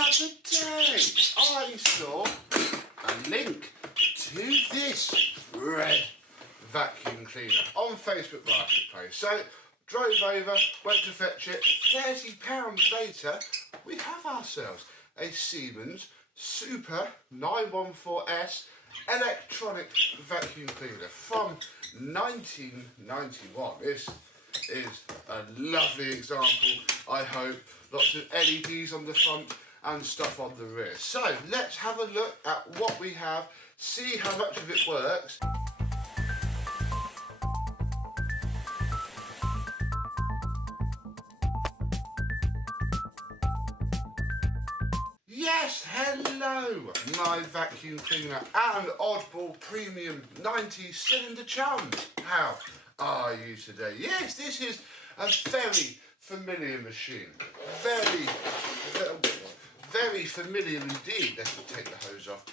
other day I saw a link to this red vacuum cleaner on Facebook Marketplace. So drove over, went to fetch it. £30 later, we have ourselves a Siemens Super 914S electronic vacuum cleaner from 1991. This is a lovely example, I hope. Lots of LEDs on the front and stuff on the rear. So let's have a look at what we have, see how much of it works. Yes, hello, my vacuum cleaner and oddball premium 90 cylinder chums. How are you today? Yes, this is a very familiar machine. Very familiar indeed. Let's take the hose off.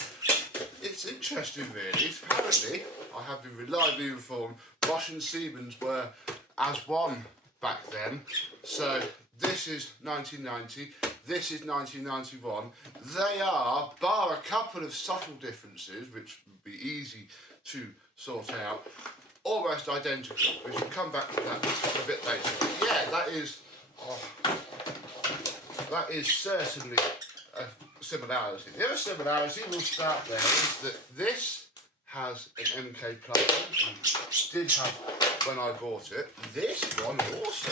It's interesting really. Apparently, I have been reliably informed, Bosch and Siemens were as one back then. So this is 1990, this is 1991. They are, bar a couple of subtle differences, which would be easy to sort out, almost identical. We should come back to that a bit later. But yeah, that is certainly a similarity. The other similarity, we'll start there, is that this has an MK plug in, and did have when I bought it. This one also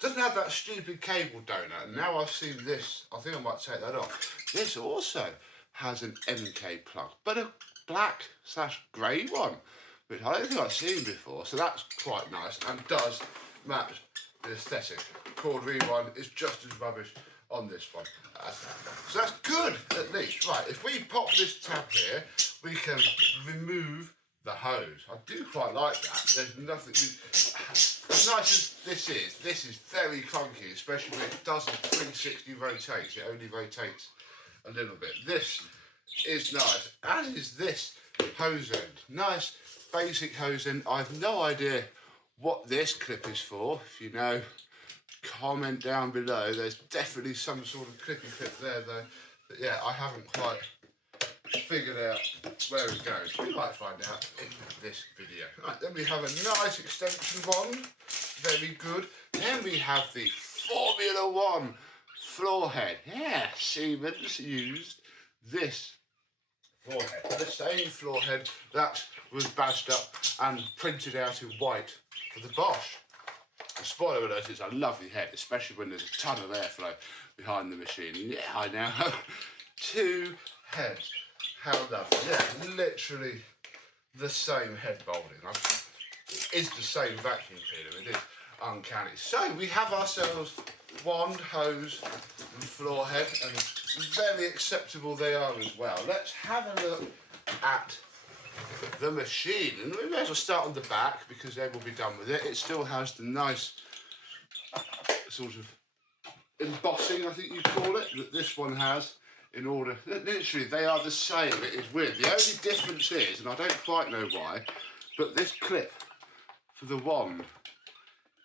doesn't have that stupid cable donut, and now I've seen this, I think I might take that off. This also has an MK plug, but a black/grey one, which I don't think I've seen before, so that's quite nice and does match the aesthetic. Cord rewind is just as rubbish on this one. So that's good, at least. Right, if we pop this tab here, we can remove the hose. I do quite like that. There's nothing, as nice as this is very clunky, especially when it doesn't 360 rotate. It only rotates a little bit. This is nice, as is this hose end. Nice basic hose end. I've no idea what this clip is for. If you know, comment down below. There's definitely some sort of clippy clip there though. But yeah, I haven't quite figured out where it goes. We might find out in this video. Right, then we have a nice extension wand. Very good. Then we have the Formula 1 floor head. Yeah, Siemens used this floor head. The same floor head that was badged up and printed out in white for the Bosch. The spoiler alert, it's a lovely head, especially when there's a ton of airflow behind the machine. And yeah, I now have two heads. How lovely. Yeah, literally the same head molding. It is the same vacuum cleaner, it is uncanny. So we have ourselves wand, hose and floor head, and very acceptable they are as well. Let's have a look at the machine, and we may as well start on the back because then we'll be done with it. It still has the nice sort of embossing, I think you call it, that this one has. In order, literally they are the same. It is weird. The only difference is, and I don't quite know why, but this clip for the wand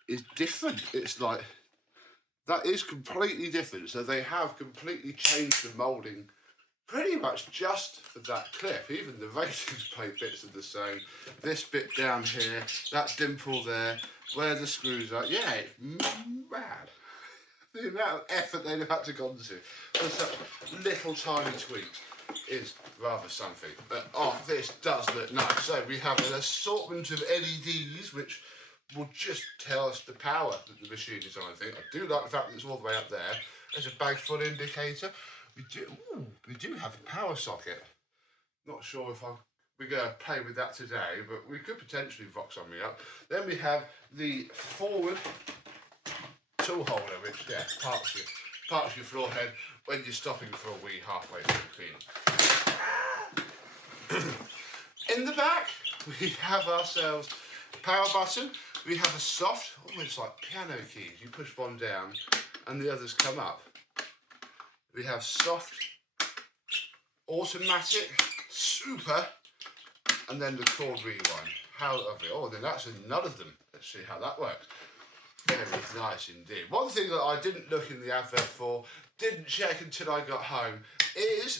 is different. It's like, that is completely different. So they have completely changed the moulding pretty much just for that clip. Even the ratings plate bits are the same. This bit down here, that dimple there, where the screws are. Yeah, it's mad. The amount of effort they've had to go into for such little tiny tweaks is rather something. But oh, this does look nice. So we have an assortment of LEDs which will just tell us the power that the machine is on. I think I do like the fact that it's all the way up there. There's a bag full indicator. We do have a power socket. Not sure if we're going to play with that today, but we could potentially rock something up. Then we have the forward tool holder, which yeah, parks your floor head when you're stopping for a wee halfway through cleaning. In the back, we have ourselves a power button. We have a soft, almost like piano keys. You push one down and the others come up. We have soft, automatic, super, and then the cord rewind. How lovely. Oh, then that's none of them. Let's see how that works. Very nice indeed. One thing that I didn't look in the advert for, didn't check until I got home is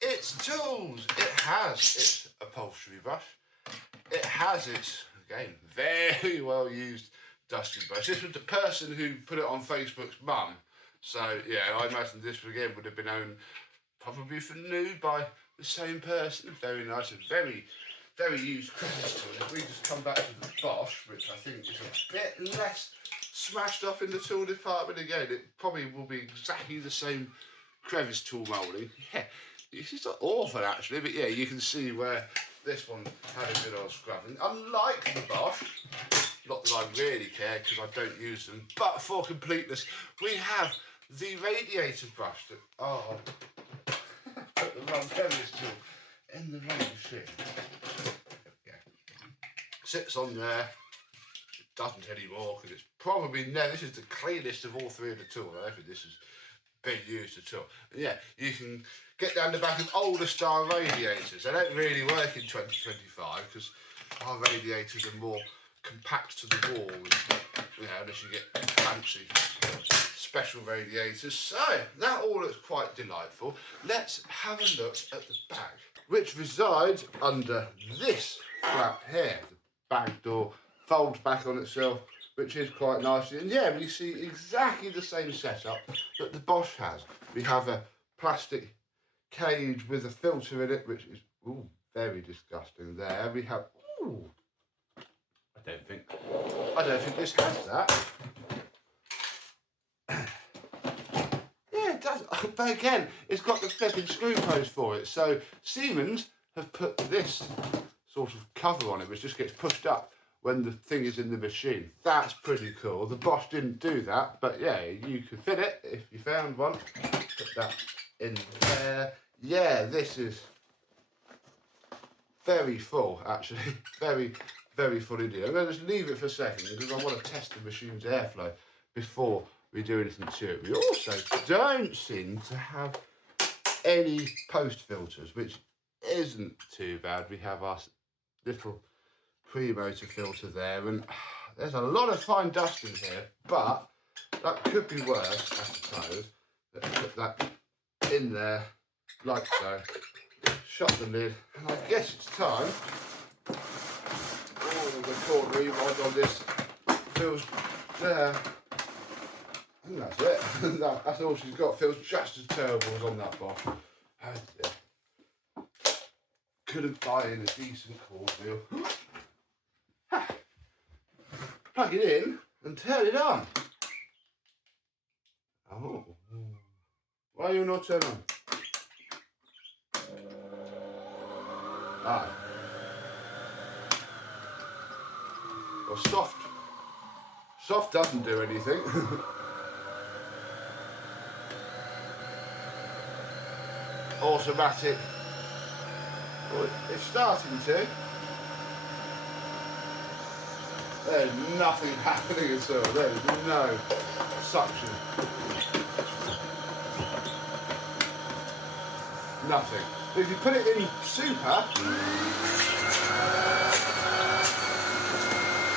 its tools. It has its upholstery brush. It has its, again, very well used dusting brush. This was the person who put it on Facebook's mum. So yeah, I imagine this again would have been owned probably for new by the same person. Very nice and very, very used Christmas tool. If we just come back to the Bosch, which I think is a bit less smashed up in the tool department, again, it probably will be exactly the same crevice tool moulding. Yeah, it's not awful actually, but yeah, you can see where this one had a good old scrubbing. Unlike the Bosch, not that I really care because I don't use them, but for completeness, we have the radiator brush that, put the wrong crevice tool in the wrong machine. Yeah. Sits on there. It doesn't anymore because it's probably this is the cleanest of all three of the tools. I don't think this has been used at all. And yeah, you can get down the back of older style radiators. They don't really work in 2025 because our radiators are more compact to the wall, unless you get fancy special radiators. So that all looks quite delightful. Let's have a look at the bag, which resides under this flap here. The bag door folds back on itself, which is quite nice. And yeah, we see exactly the same setup that the Bosch has. We have a plastic cage with a filter in it, which is very disgusting there. We have I don't think this has that. Yeah, it does. But again, it's got the flipping screw post for it. So Siemens have put this sort of cover on it, which just gets pushed up when the thing is in the machine. That's pretty cool. The Bosch didn't do that, but yeah, you could fit it if you found one. Put that in there. Yeah, this is very full, actually. Very full indeed. I'm going to just leave it for a second because I want to test the machine's airflow before we do anything to it. We also don't seem to have any post filters, which isn't too bad. We have our little pre-motor filter there, and there's a lot of fine dust in here, but that could be worse, I suppose. Let's put that in there like so. Shut the lid, and I guess it's time. The cord rewrite on this feels there. I think that's it. That's all she's got. Feels just as terrible as on that Bosch. Oh dear. Couldn't buy in a decent cord wheel. Plug it in and turn it on. Oh. Why are you not turning on? Ah. Well, soft doesn't do anything. Automatic. Well, it's starting to. There's nothing happening at all. There's no suction. Nothing. But if you put it in Super,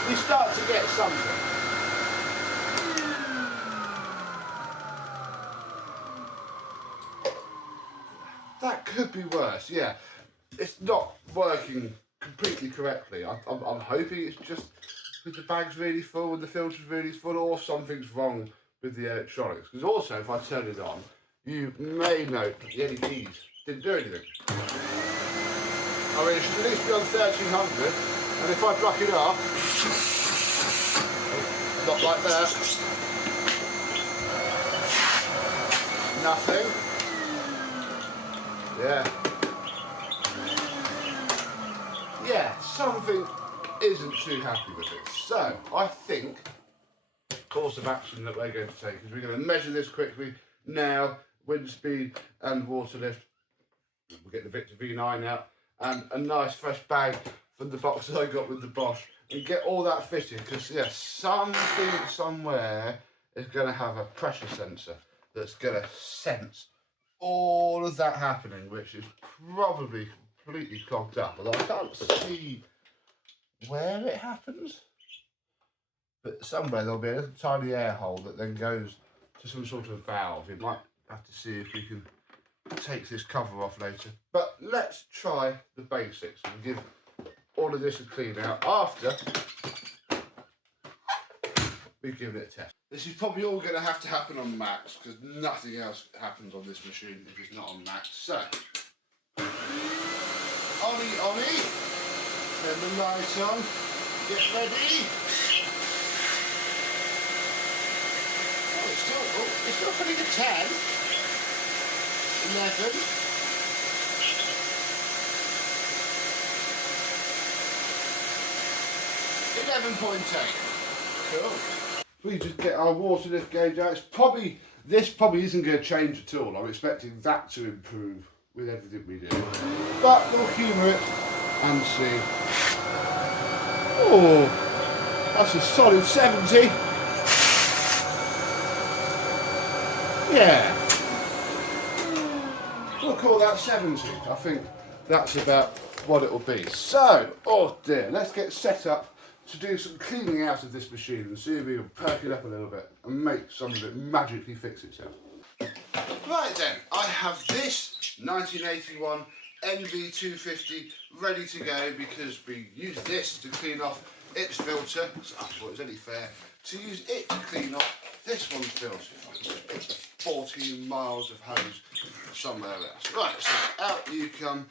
you start to get something. That could be worse, yeah. It's not working completely correctly. I'm hoping it's just because the bag's really full and the filter's really full, or something's wrong with the electronics. Because also, if I turn it on, you may note that the LEDs didn't do anything. I mean, it should at least be on 1300, and if I block it off, not like that, nothing. Yeah, something isn't too happy with it. So, I think the course of action that we're going to take is we're going to measure this quickly now, wind speed and water lift. We'll get the Victor V9 out and a nice fresh bag from the box that I got with the Bosch and get all that fitted, because yes, something somewhere is going to have a pressure sensor that's going to sense all of that happening, which is probably completely clogged up, although I can't see where it happens, but somewhere there'll be a little tiny air hole that then goes to some sort of valve. We might have to see if we can take this cover off later. But let's try the basics and give all of this a clean out after we've given it a test. This is probably all going to have to happen on max because nothing else happens on this machine if it's not on max. So, Ollie, turn the light on, get ready. It's still filling at 10, 11. 11.8. Cool. We just get our water lift gauge out. This probably isn't going to change at all. I'm expecting that to improve with everything we do. But we'll humour it and see. Oh, that's a solid 70. Yeah. We'll call that 70. I think that's about what it'll be. So, oh dear, let's get set up to do some cleaning out of this machine and see if we can perk it up a little bit and make some of it magically fix itself. Right then, I have this 1981 NV250 ready to go because we use this to clean off its filter, so I thought it was only fair to use it to clean off this one's filter. It's 14 miles of hose somewhere else. Right, so out you come,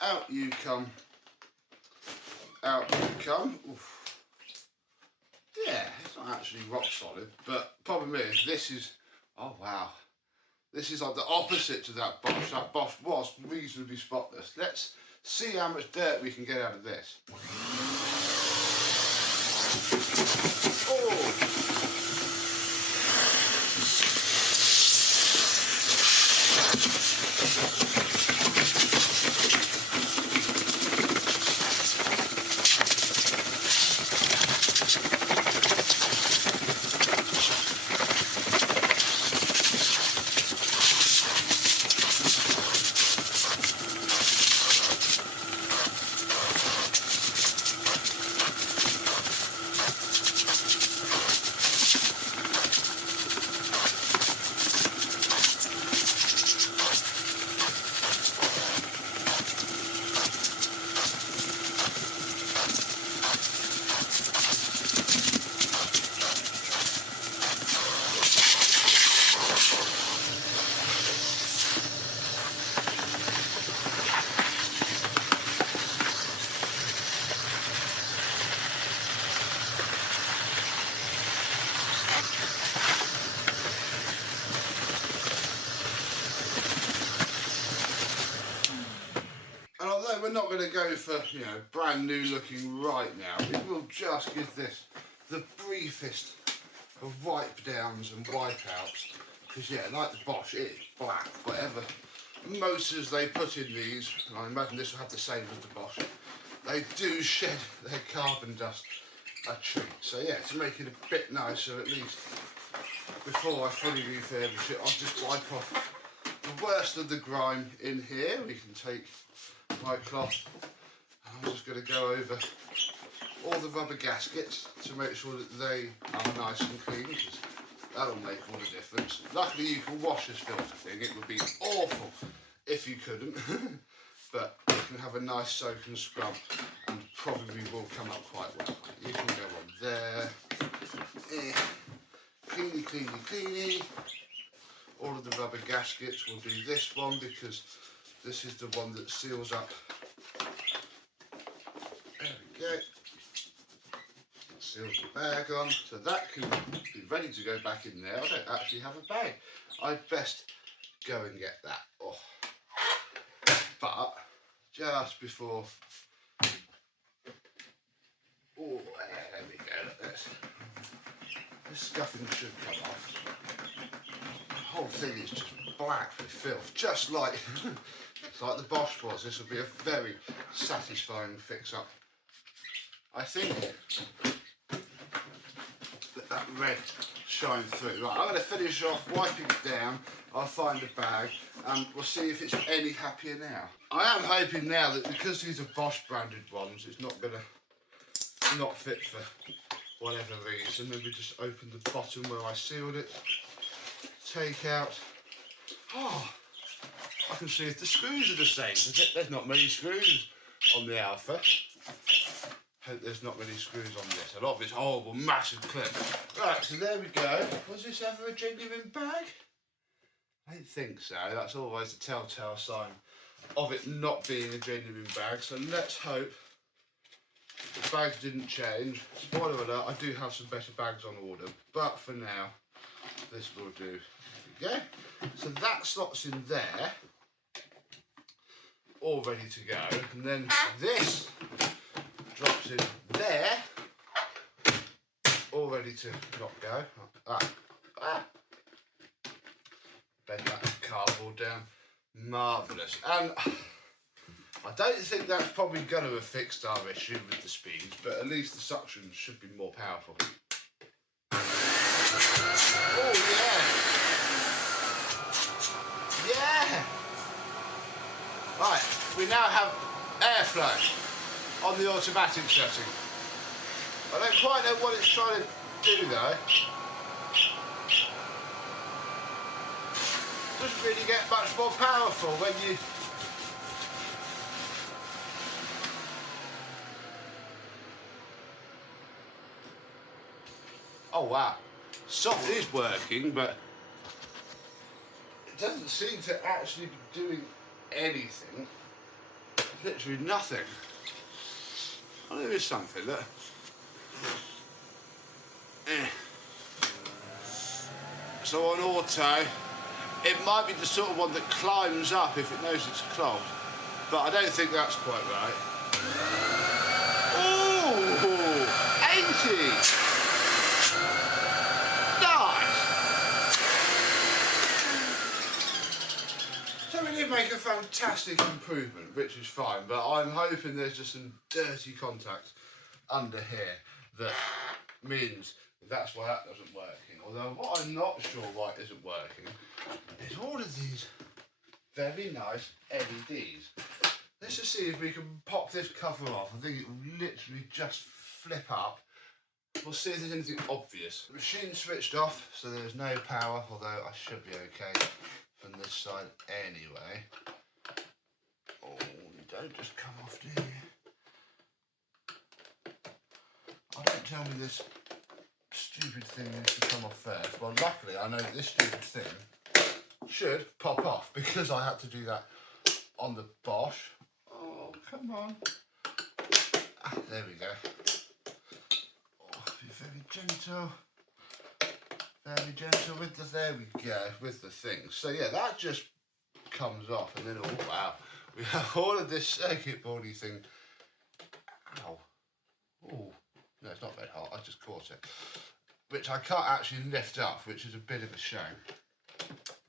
out you come, out you come. Oof. Yeah, it's not actually rock solid, but problem is, this is, oh wow, this is like the opposite to that Bosch. That Bosch was reasonably spotless. Let's see how much dirt we can get out of this. Oh. We're not going to go for, brand new looking right now. We will just give this the briefest of wipe downs and wipe outs. Because like the Bosch, it is black. Whatever motors they put in these, and I imagine this will have the same as the Bosch, they do shed their carbon dust a treat. So to make it a bit nicer, at least before I fully refurbish it, I'll just wipe off the worst of the grime in here. We can take my cloth. I'm just going to go over all the rubber gaskets to make sure that they are nice and clean, because that'll make all the difference. Luckily you can wash this filter thing. It would be awful if you couldn't, but you can have a nice soak and scrub and probably will come up quite well. You can go on there, cleany, cleany, cleany. All of the rubber gaskets. We'll do this one because this is the one that seals up. There we go. Seals the bag on, so that can be ready to go back in there. I don't actually have a bag. I'd best go and get that. Oh. But just before, oh, there we go. This scuffing should come off. The whole thing is just black with filth, just like like the Bosch was. This will be a very satisfying fix-up. I think that red shine through. Right, I'm going to finish off wiping it down. I'll find a bag and we'll see if it's any happier now. I am hoping now that because these are Bosch branded ones, it's not going to not fit for whatever reason. Then we just open the bottom where I sealed it. take out. Oh, I can see if the screws are the same. There's not many screws on the Alpha. Hope there's not many screws on this. A lot of it's horrible, massive clip. Right, so there we go. Was this ever a genuine bag? I don't think so. That's always a telltale sign of it not being a genuine bag. So let's hope the bags didn't change. Spoiler alert, I do have some better bags on order, but for now, this will do. There we go. So that slots in there, all ready to go. And then this drops in there, all ready to not go. Bend that cardboard down. Marvellous. And I don't think that's probably going to have fixed our issue with the speeds, but at least the suction should be more powerful. Oh yeah! Yeah! Right, we now have airflow on the automatic setting. I don't quite know what it's trying to do though. Doesn't really get much more powerful when you oh wow, soft is working, but it doesn't seem to actually be doing anything. Literally nothing. Oh, there is something, look. So on auto, it might be the sort of one that climbs up if it knows it's clogged, but I don't think that's quite right. Ooh, 80! Nice! So we did make a fantastic improvement, which is fine, but I'm hoping there's just some dirty contacts under here that means that's why that doesn't working. Although what I'm not sure why it isn't working is all of these very nice LEDs. Let's just see if we can pop this cover off. I think it will literally just flip up. We'll see if there's anything obvious. The machine's switched off, so there's no power, although I should be okay from this side anyway. Oh, you don't just come off, do you? Oh, don't tell me this stupid thing needs to come off first. Well, luckily I know this stupid thing should pop off because I had to do that on the Bosch. Oh, come on. Ah, there we go. Oh, be very gentle. Very gentle with the, there we go, with the thing. So yeah, that just comes off and then, oh wow, we have all of this circuit boardy thing. Ow. Oh, no, it's not very hot, I just caught it. Which I can't actually lift up, which is a bit of a shame.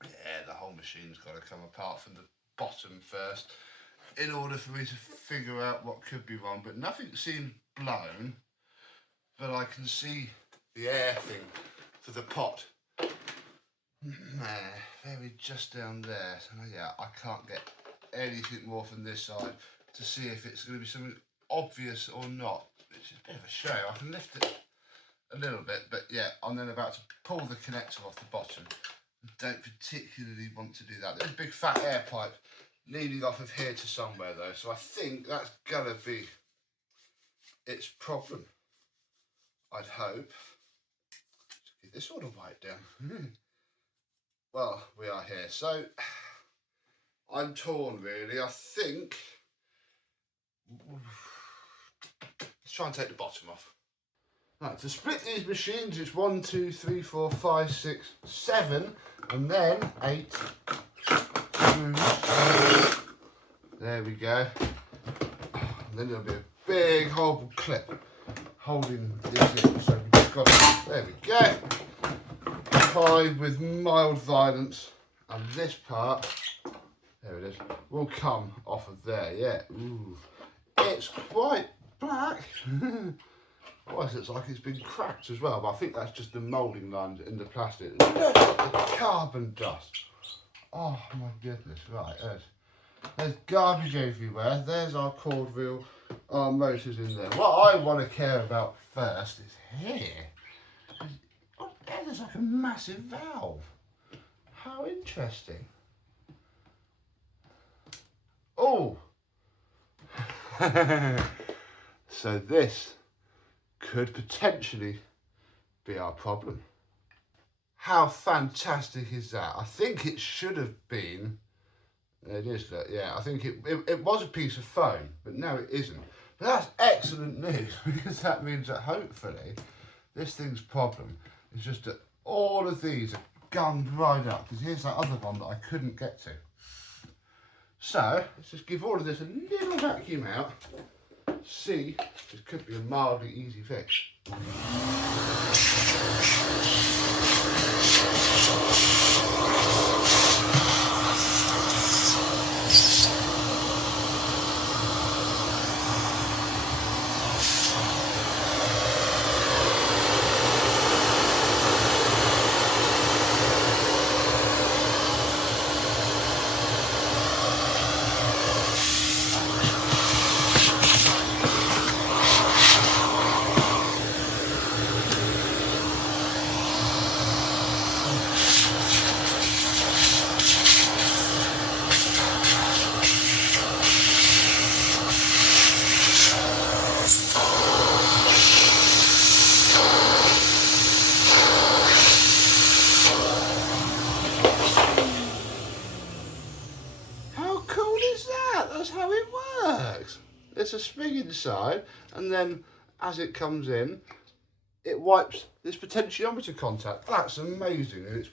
Yeah, the whole machine's got to come apart from the bottom first in order for me to figure out what could be wrong. But nothing seems blown, but I can see the air thing for the pot. Very just down there. So yeah, I can't get anything more from this side to see if it's going to be something obvious or not, which is a bit of a shame. I can lift it a little bit, but yeah, I'm then about to pull the connector off the bottom. I don't particularly want to do that. There's a big fat air pipe leading off of here to somewhere though, so I think that's gonna be its problem. I'd hope. Let's get this all wiped down. Well, we are here, so I'm torn really. I think let's try and take the bottom off. Right, to split these machines, it's 1, 2, 3, 4, 5, 6, 7, and then 8 screws. There we go. And then there'll be a big horrible clip holding this in. So we've just got it. There we go. Tied with mild violence, and this part, there it is, will come off of there. Yeah. Ooh. It's quite black. Oh, it looks like it's been cracked as well, but I think that's just the moulding lines in the plastic. Look at the carbon dust. Oh my goodness, right, there's garbage everywhere. There's our cord reel, our motors in there. What I want to care about first is here. Oh, there's like a massive valve. how interesting. Oh! So this could potentially be our problem. How fantastic is that? I think it should have been, it is that, yeah, I think it was a piece of foam, but no it isn't. But that's excellent news, because that means that hopefully this thing's problem is just that all of these are gummed right up, because here's that other one that I couldn't get to. So let's just give all of this a little vacuum out. See, this could be a mildly easy fix. There's a spring inside, and then as it comes in, it wipes this potentiometer contact. That's amazing, and it's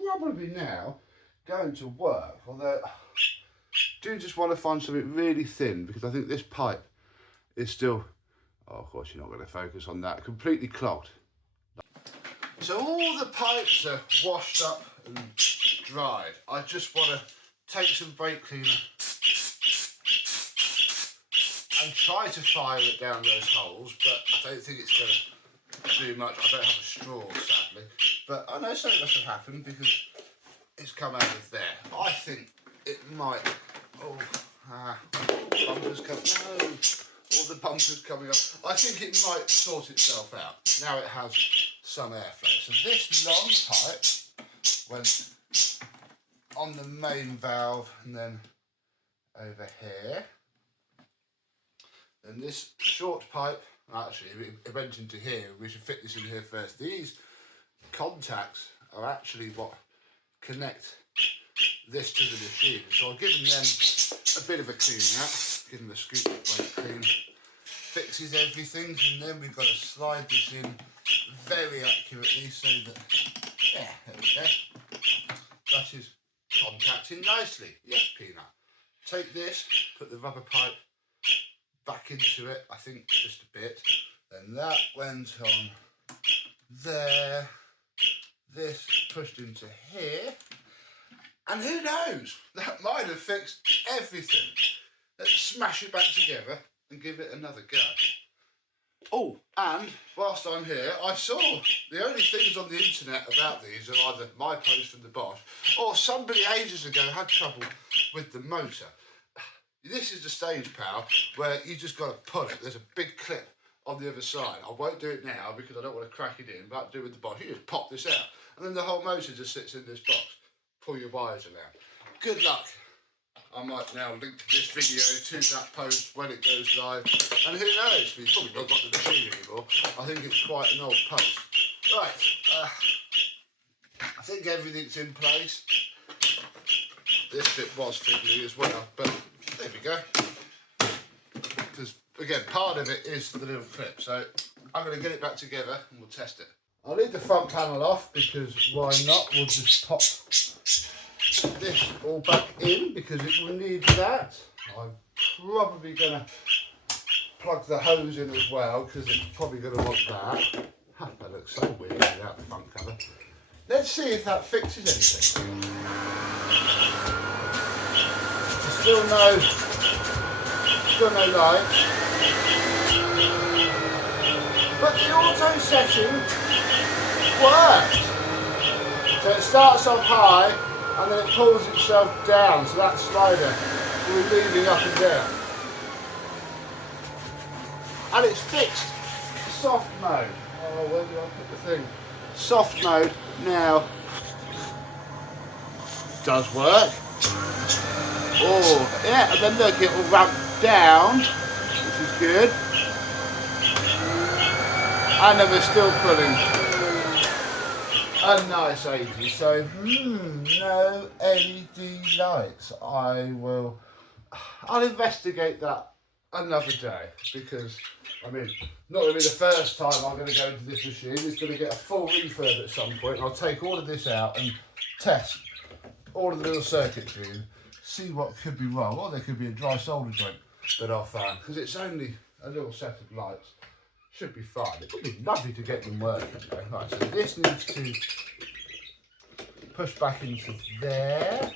probably now going to work. Although I do just want to find something really thin, because I think this pipe is still, oh, of course you're not going to focus on that, completely clogged. So all the pipes are washed up and dried. I just want to take some brake cleaner and try to fire it down those holes, but I don't think it's going to do much. I don't have a straw, sadly, but I know something must have happened because it's come out of there. I think it might. Oh, bumpers come. No, all the bumpers coming off. I think it might sort itself out. Now it has some airflow. So this long pipe went on the main valve and then over here. And this short pipe, actually, it went into here. We should fit this in here first. These contacts are actually what connect this to the machine. So I've given them a bit of a clean out, give them a scoop of brake clean, fixes everything, and then we've got to slide this in very accurately so that, yeah, there we go. That is contacting nicely. Yes, Peanut. Take this, put the rubber pipe back into it, I think just a bit, then that went on there, this pushed into here, and who knows, that might have fixed everything. Let's smash it back together and give it another go. Oh, and whilst I'm here, I saw the only things on the internet about these are either my post from the Bosch or somebody ages ago had trouble with the motor. This is the stage power where you just got to pull it. There's a big clip on the other side. I won't do it now because I don't want to crack it in, but I'll do it with the Bosch. You just pop this out and then the whole motor just sits in this box. Pull your wires around. Good luck. I might now link this video to that post when it goes live. And who knows, we've probably not got the machine anymore. I think it's quite an old post. Right, I think everything's in place. This bit was fiddly as well, but there we go. Because, again, part of it is the little clip. So I'm going to get it back together and we'll test it. I'll leave the front panel off because why not? We'll just pop this all back in because it will need that. I'm probably going to plug the hose in as well because it's probably going to want that. That looks so weird without the front cover. Let's see if that fixes anything. Still no light. But the auto setting works. So it starts off high and then it pulls itself down. So that slider will be moving up and down. And it's fixed. Soft mode. Oh, where do I put the thing? Soft mode now. does work. Oh, yeah, and then look, it will ramp down, which is good. And then we're still pulling a nice 80. So, no LED lights. I'll investigate that another day, because, I mean, not going to be the first time I'm going to go into this machine. It's going to get a full refurb at some point, and I'll take all of this out and test all of the little circuitry, see what could be wrong, or there could be a dry solder joint that I'll find, because it's only a little set of lights. Should be fine. It would be lovely to get them working. Right, so this needs to push back into there.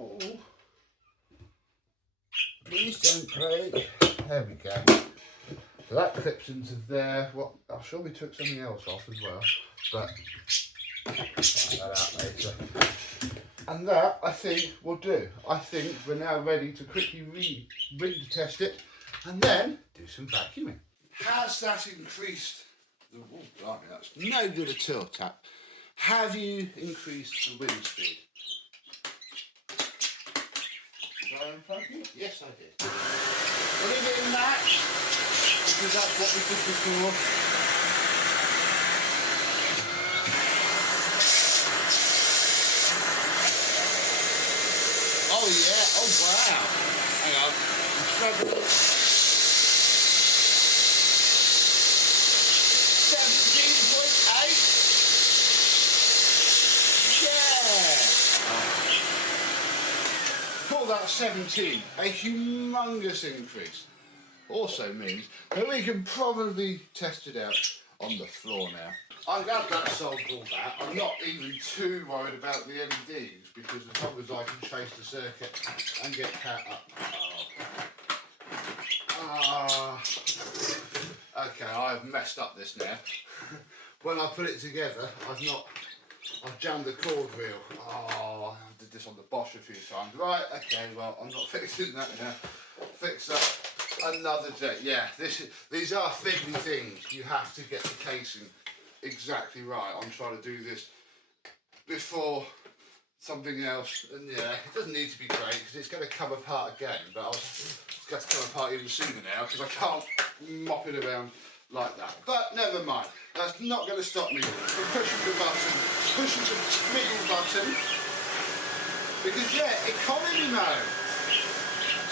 Oh. Please don't break. There we go. So that clips into there. Well, I'm sure we took something else off as well, but I'll find that out later. And that, I think, will do. I think we're now ready to quickly wind test it and then do some vacuuming. Has that increased the, oh blimey, that's no good at all, Tap. Have you increased the wind speed? Did I unplug it? Yes, I did. We'll leave it in that, because that's what we did before. Oh yeah, oh wow. Hang on, I'm struggling. 17.8. Yeah. Call that 17. A humongous increase. Also means that we can probably test it out on the floor now. I'm glad that solved all that. I'm not even too worried about the LEDs, because as long as I can trace the circuit and get cat up. Okay, I've messed up this now. When I put it together, I've jammed the cord reel. Oh, I did this on the Bosch a few times. Right, okay, well, I'm not fixing that now. Fix that another day. Yeah, these are fiddly things. You have to get the casing exactly right. I'm trying to do this before something else, and yeah, it doesn't need to be great because it's going to come apart again, but it's going to come apart even sooner now because I can't mop it around like that. But never mind, that's not going to stop me from pushing the middle button, because yeah, economy mode,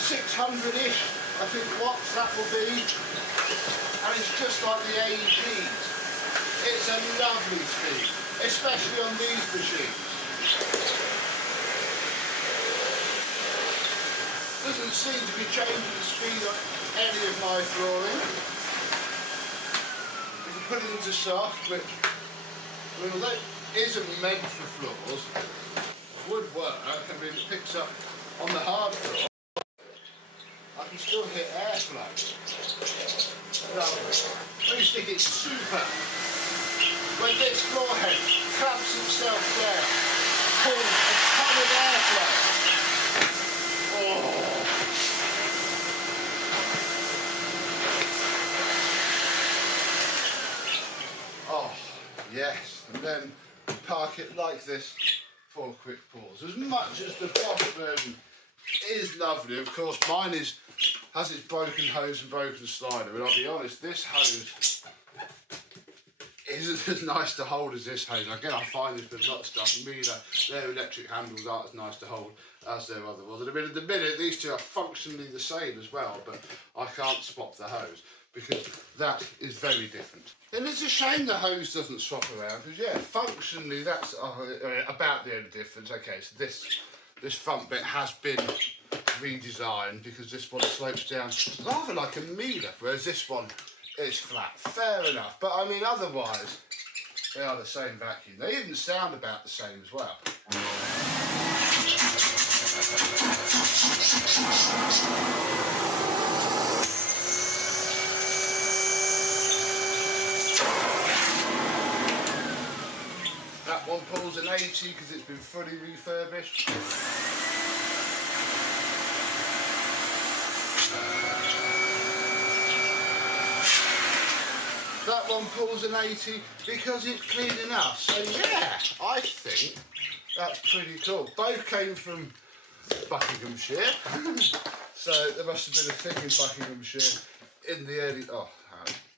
600-ish, I think watts that will be, and it's just like the AEGs. It's a lovely speed, especially on these machines. Doesn't seem to be changing the speed on any of my flooring. If you put it into soft, which, I mean, although it isn't meant for floors, would work. I mean, it picks up on the hard floor. I can still hit airflow. Lovely. When you stick it super, when this floor head clamps itself down, pulls a ton of airflow. Oh. Oh, yes. And then park it like this for a quick pause. As much as the Bosch version is lovely, of course, mine has its broken hose and broken slider, and I'll be honest, this hose isn't as nice to hold as this hose. Again, I find this with a lot of stuff. Their electric handles aren't as nice to hold as their other ones. And at the minute, these two are functionally the same as well, but I can't swap the hose because that is very different. And it's a shame the hose doesn't swap around, because yeah, functionally that's about the only difference. Okay, so this front bit has been redesigned because this one slopes down rather like a Miele, whereas this one is flat. Fair enough, but I mean otherwise they are the same vacuum. They even sound about the same as well. That one pulls an 80 because it's been fully refurbished. That one pulls an 80 because it's clean enough. So yeah, I think That's pretty cool. Both came from Buckinghamshire. So there must have been a thing in Buckinghamshire in the early... Oh,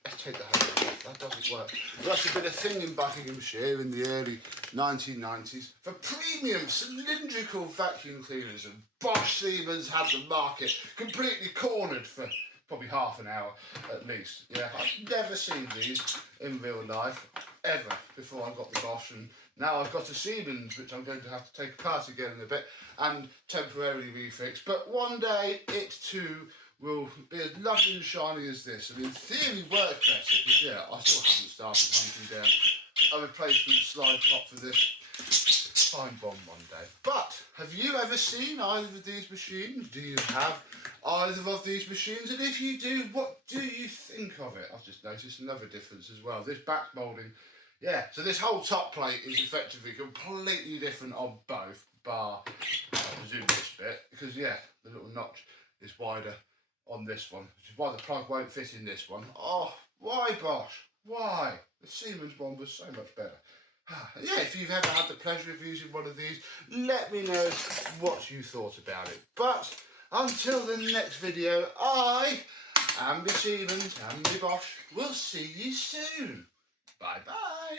let's take the hose off. That doesn't work. There must have been a thing in Buckinghamshire in the early 1990s for premium cylindrical vacuum cleaners, and Bosch Siemens had the market completely cornered for probably half an hour at least. Yeah, I've never seen these in real life ever before I got the Bosch, and now I've got a Siemens which I'm going to have to take apart again in a bit and temporarily refix. But one day it too will be as lovely and shiny as this, and in theory work better, because yeah, I still haven't started hunting down a replacement slide top for this fine bomb one day. But have you ever seen either of these machines? Do you have either of these machines? And if you do, what do you think of it? I've just noticed another difference as well. This back moulding, yeah, so this whole top plate is effectively completely different on both, bar, I presume this bit, because yeah, the little notch is wider on this one, which is why the plug won't fit in this one. Oh, why Bosch? Why? The Siemens one was so much better. Yeah, if you've ever had the pleasure of using one of these, let me know what you thought about it. But until the next video, I and the Siemens and the Bosch will see you soon. Bye bye.